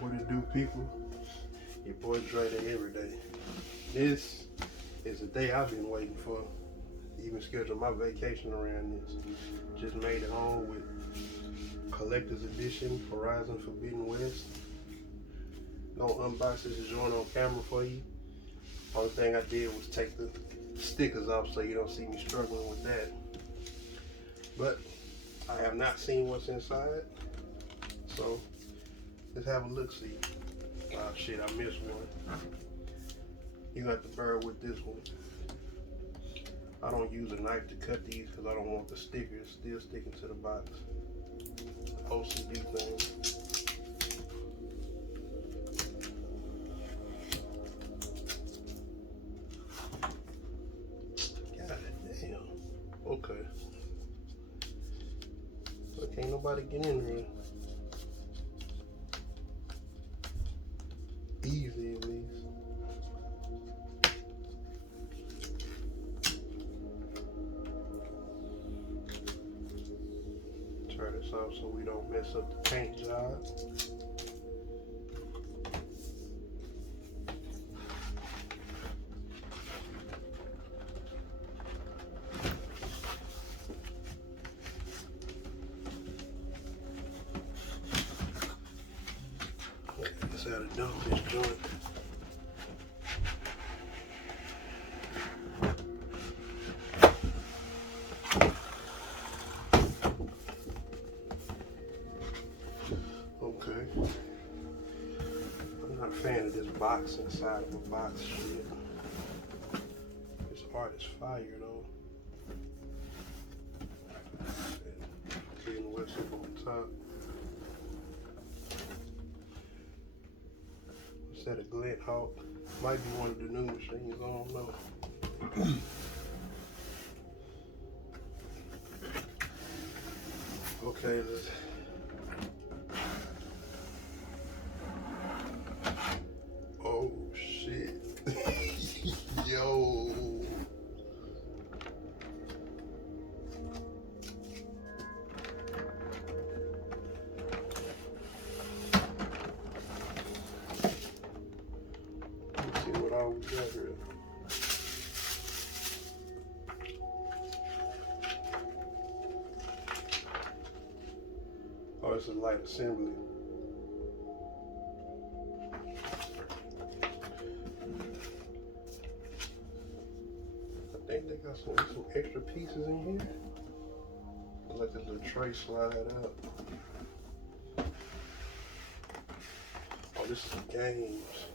What it do, people? Your boy Dre Day every day. This is the day I've been waiting for. Even scheduled my vacation around this. Just made it home with Collector's Edition Horizon Forbidden West. Gonna unbox this joint on camera for you. Only thing I did was take the stickers off so you don't see me struggling with that. But I have not seen what's inside. So let's have a look-see. Oh shit, I missed one. You got to bear with this one. I don't use a knife to cut these because I don't want the stickers still sticking to the box. OCD thing. God damn. Okay. So can't nobody get in here. Easy at least. Turn this off so we don't mess up the paint job. That's how to dump this joint. Okay. I'm not a fan of this box inside of a box shit. This art is fire though. Being what's up on top. What's that, a Glint Hawk? Might be one of the new machines, I don't know. Okay, let's. Oh shit. Yo. Let's see what all we got here. Oh, it's a light assembly. I think they got some extra pieces in here. Let this little tray slide out. Oh, this is games.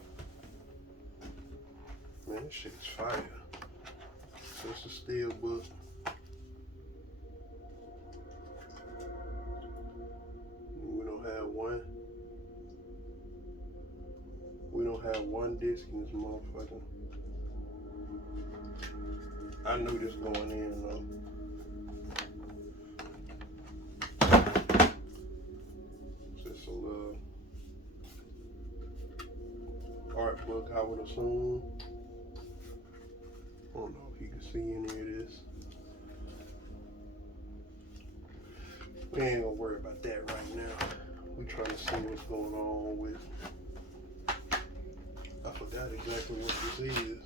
Man, this shit is fire. It's a steel book. We don't have one. We don't have one disc in this motherfucker. I knew this going in though. Just a little art book, I would assume. I don't know if you can see any of this. We ain't gonna worry about that right now. We trying to see what's going on with. I forgot exactly what this is.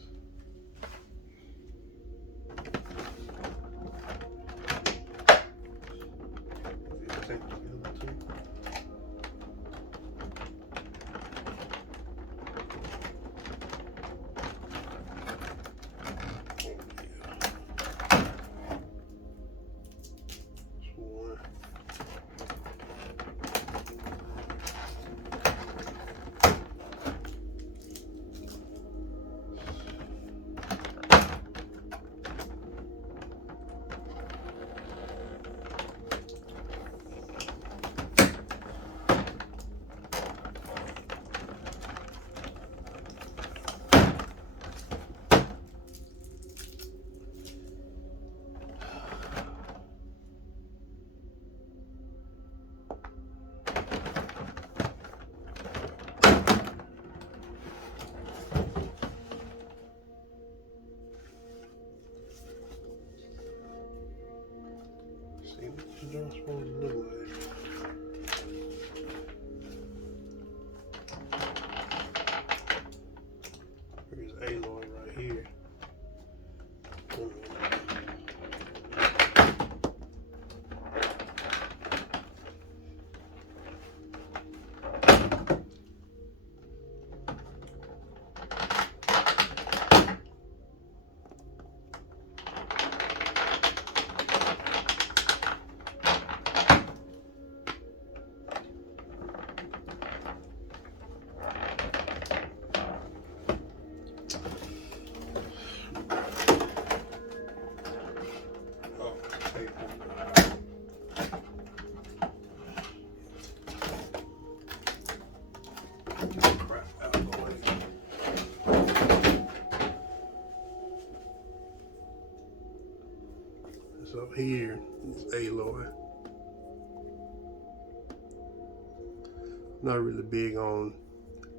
Not really big on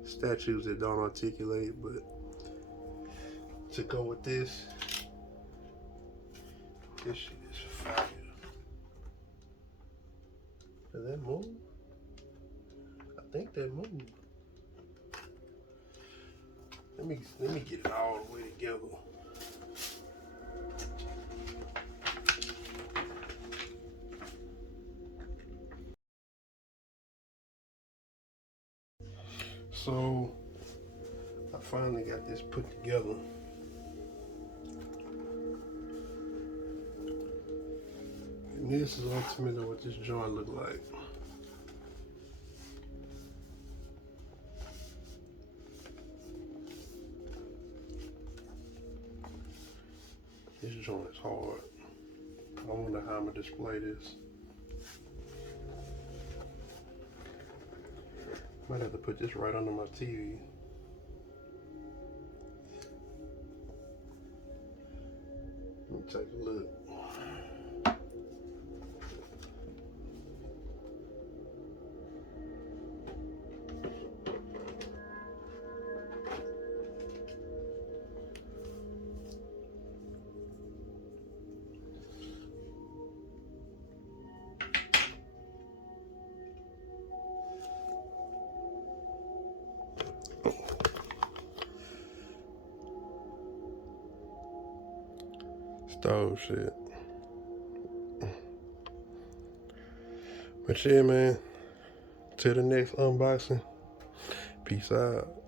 statues that don't articulate, but to go with this shit is fire. Does that move? I think that moved. Let me get it all the way together. So I finally got this put together. And this is ultimately what this joint look like. This joint is hard. I wonder how I'm gonna display this. Might have to put this right under my TV. Let me take a look. Stove shit. But yeah, man, till the next unboxing, peace out.